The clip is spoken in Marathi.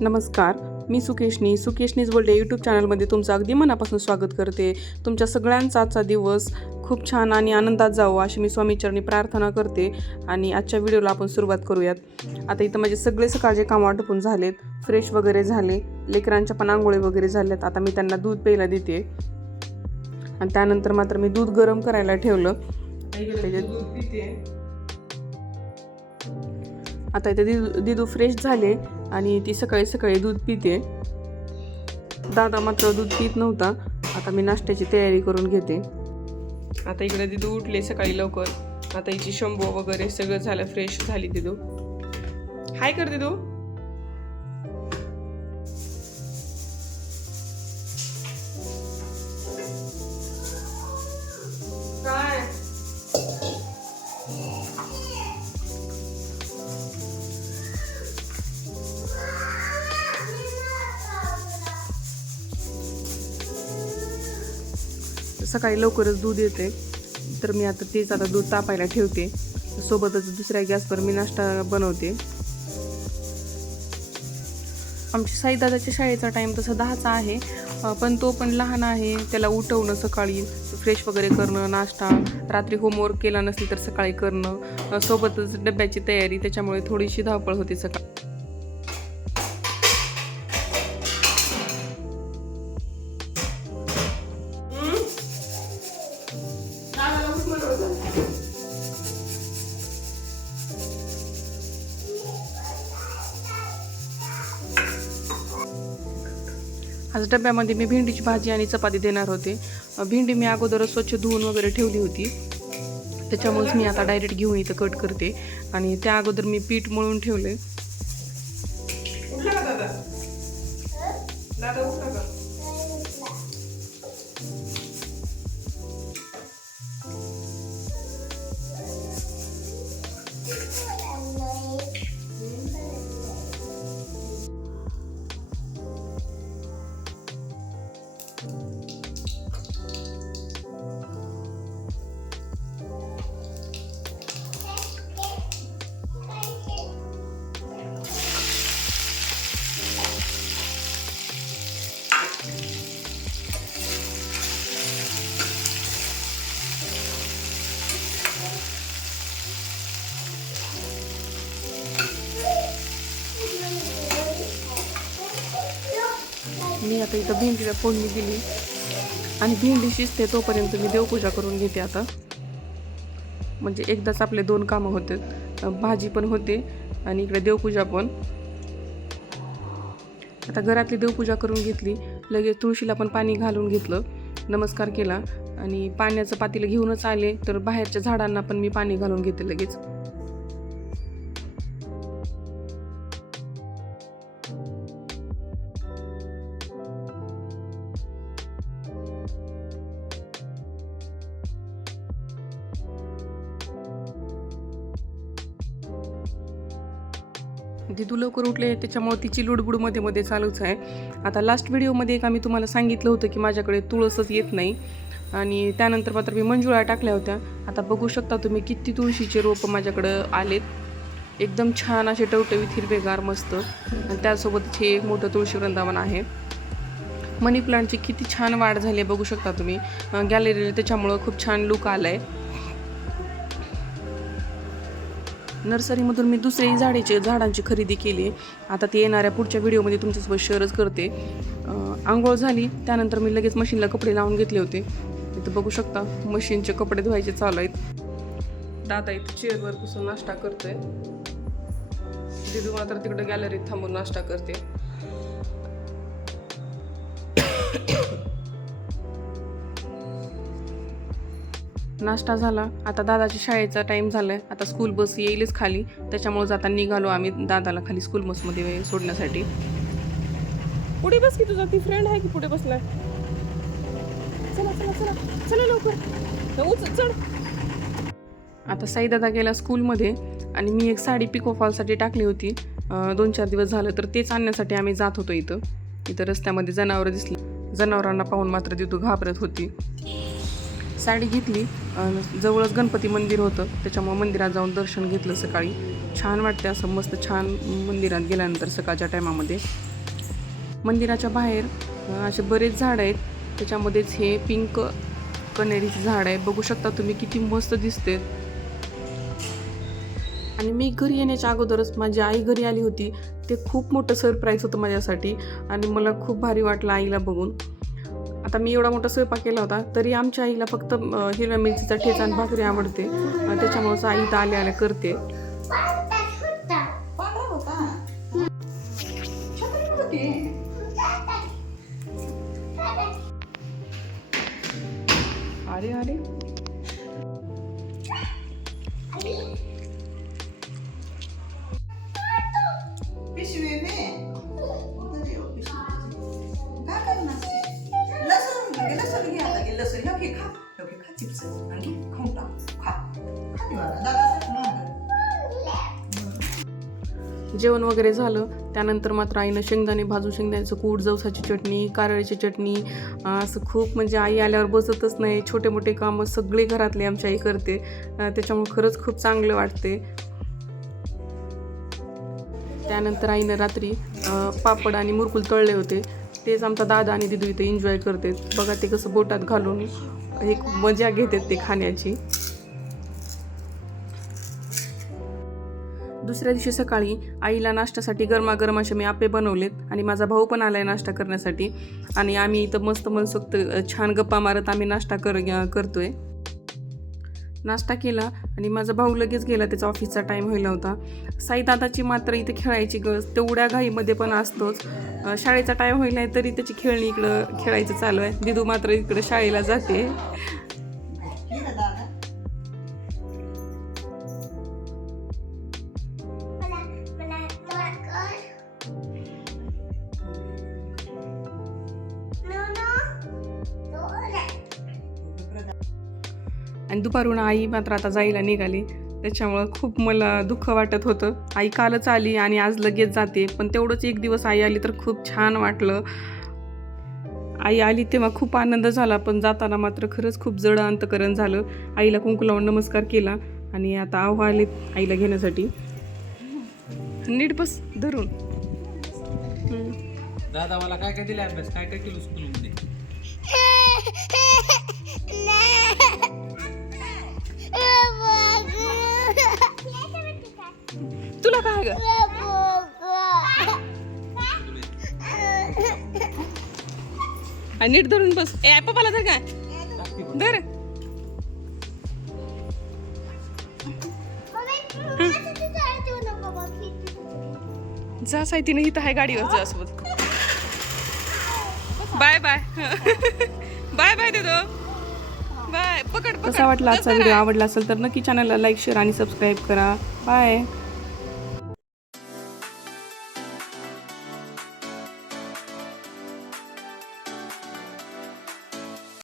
नमस्कार, मी सुकेशनीज बोलते. यूट्यूब चॅनलमध्ये तुमचं अगदी मनापासून स्वागत करते. तुमच्या सगळ्यांचा आजचा दिवस खूप छान आणि आनंदात जावं अशी मी स्वामीचरणी प्रार्थना करते. आणि आजच्या व्हिडिओला आपण सुरुवात करूयात. आता इथं माझे सगळे सकाळचे काम आटोपून झालेत, फ्रेश वगैरे झाले, लेकरांच्या पण आंघोळी वगैरे झाल्यात. आता मी त्यांना दूध प्यायला देते आणि त्यानंतर मात्र मी दूध गरम करायला ठेवलं. आता इथे दिदू फ्रेश झाले आणि ती सकाळी सकाळी दूध पिते. दादा मात्र दूध पित नव्हता. आता मी नाश्त्याची तयारी करून घेते. आता इकडे दिदू उठले सकाळी लवकर. आता हिची शंभो वगैरे सगळं झालं, फ्रेश झाली दिदू. हाय कर दिदू. काय सकाळी लवकरच दूध येते, तर मी आता तेच दूध तापायला ठेवते. सोबतच दुसऱ्या गॅसवर मी नाश्ता बनवते. आमच्या साईदादाच्या शाळेचा टाईम तसा 10चा आहे, पण तो पण लहान आहे. त्याला उठवणं, सकाळी फ्रेश वगैरे करणं, नाश्ता, रात्री होमवर्क केला नसली तर सकाळी करणं, सोबतच डब्याची तयारी, त्याच्यामुळे थोडीशी धावपळ होते सकाळी. आज डब्यामध्ये मी भेंडीची भाजी आणि चपाती देणार होते. भेंडी मी अगोदरच स्वच्छ धुवून वगैरे ठेवली होती, त्याच्यामुळेच मी आता डायरेक्ट घेऊन इथं कट करते. आणि त्या अगोदर मी पीठ मळून ठेवले. मी आता इथं भेंडीला फोडणी दिली आणि भेंडी शिजते तोपर्यंत मी देवपूजा करून घेते. आता म्हणजे एकदाच आपले 2 कामं होते, भाजी पण होते आणि इकडे देवपूजा पण. आता घरातली देवपूजा करून घेतली, लगेच तुळशीला पण पाणी घालून घेतलं, नमस्कार केला आणि पाण्याचं पातेलं घेऊनच आले, तर बाहेरच्या झाडांना पण मी पाणी घालून घेते लगेच. दिदू लवकर उठले, त्याच्यामुळे तिची लुडबुड मध्ये मध्ये चालूच आहे. आता लास्ट व्हिडिओमध्ये एक आम्ही तुम्हाला सांगितलं होतं की माझ्याकडे तुळसच येत नाही, आणि त्यानंतर मात्र मी मंजुळा टाकल्या होत्या. आता बघू शकता तुम्ही किती तुळशीचे रोपं माझ्याकडं आलेत, एकदम छान असे टवटवीत हिरवेगार मस्त. आणि त्यासोबत हे एक मोठं तुळशी वृंदावन आहे. मनी प्लांटची किती छान वाढ झाली आहे बघू शकता तुम्ही गॅलरीला, त्याच्यामुळं खूप छान लुक आला आहे. नर्सरीमधून मी दुसऱ्याही झाडांची खरेदी केली. आता ती येणाऱ्या पुढच्या व्हिडिओमध्ये तुमच्यासोबत शेअरच करते. आंघोळ झाली, त्यानंतर मी लगेच मशीनला कपडे लावून घेतले होते. इथं बघू शकता मशीनचे कपडे धुवायचे चालू आहेत. दादा इथं चेअरवर बसून नाश्ता करतोय. दिदू मात्र तिकडे गॅलरीत थांबून नाश्ता करते. नाश्ता झाला. आता दादाच्या शाळेचा टाईम झालाय. आता स्कूल बस येईलच खाली, त्याच्यामुळे जाता निघालो आम्ही दादाला खाली स्कूल बसमध्ये सोडण्यासाठी. पुढे बस की, तुझा ती फ्रेंड आहे की पुढे बसलाय. चला चला चला चला लवकर चढ. आता साई दादा गेला स्कूलमध्ये आणि मी एक साडी पिको फॉलसाठी टाकली होती 2-4 दिवस झालं, तर तेच आणण्यासाठी आम्ही जात होतो. इथं रस्त्यामध्ये जनावरं दिसली. जनावरांना पाहून मात्र दिदू घाबरत होती. साडी घेतली जवळच गणपती मंदिर होतं, त्याच्यामुळे मंदिरात जाऊन दर्शन घेतलं सकाळी. छान वाटते असं मस्त छान मंदिरात गेल्यानंतर सकाळच्या टायमामध्ये. मंदिराच्या बाहेर असे बरेच झाडं आहेत, त्याच्यामध्येच हे पिंक कनेरीचं झाड आहे. बघू शकता तुम्ही किती मस्त दिसते. आणि मी घरी येण्याच्या अगोदरच माझी आई घरी आली होती. ते खूप मोठं सरप्राईज होतं माझ्यासाठी आणि मला खूप भारी वाटलं आईला बघून. आता मी एवढा मोठा स्वयंपाक केला होता तरी आमच्या आईला फक्त हिरव्या मिरचीचा ठेचा आणि भाकरी आवडते, त्याच्यामुळेच आई तर आल्या आल्या करते. अरे अरे जेवण वगैरे झालं त्यानंतर मात्र आईनं शेंगदाणे भाजून शेंगदाण्याचं कूट, जवसाची चटणी, कारळ्याची चटणी, असं खूप म्हणजे आई आल्यावर बसतच नाही. छोटे मोठे कामं सगळे घरातले आमची आई करते, त्याच्यामुळे खरंच खूप चांगलं वाटते. त्यानंतर आईनं रात्री पापड आणि मुरकुल तळले होते, तेच आमचा दादा आणि दिदू इथे एन्जॉय करते. बघा ते कसं बोटात घालून एक मजा घेतात ते खाण्याची. दुसऱ्या दिवशी सकाळी आईला नाश्त्यासाठी गरमागरम असे मी आप्पे बनवलेत आणि माझा भाऊ पण आलाय नाश्ता करण्यासाठी. आणि आम्ही इथं मस्त मनसोक्त छान गप्पा मारत आम्ही नाश्ता करतोय. नाश्ता केला आणि माझा भाऊ लगेच गेला, त्याचा ऑफिसचा टाईम व्हायला होता. साईदादाची मात्र इथे खेळायची गरज तेवढ्या घाईमध्ये पण असतोच. शाळेचा टाईम व्हायला आहे तरी त्याची खेळणी इकडं खेळायचं चालू आहे. दिदू मात्र इकडं शाळेला जाते. आणि दुपारून आई मात्र आता जायला निघाली, त्याच्यामुळं खूप मला दुःख वाटत होतं. आई कालच आली आणि आज लगेच जाते, पण तेवढंच एक दिवस आई आली तर खूप छान वाटलं. आई आली तेव्हा खूप आनंद झाला, पण जाताना मात्र खरंच खूप जड अंतकरण झालं. आईला कुंकू लावून नमस्कार केला आणि आता आव्हा आले आईला घेण्यासाठी. नीट बस धरून. दादा मला काय काय दिले अभ्यास, काय काय केलं स्कूलमध्ये? तुला काय ग नीट धरून बस. ए पप्पाला धर काय धर. जा साहित्य इथं आहे गाडीवर जा सोबत. Bye bye. बाय बाय देतो. बाय. पकड. कसा वाटला आजचा व्हिडिओ? आवडला असेल तर नक्की चॅनलला लाईक, शेअर आणि सबस्क्राईब करा. बाय.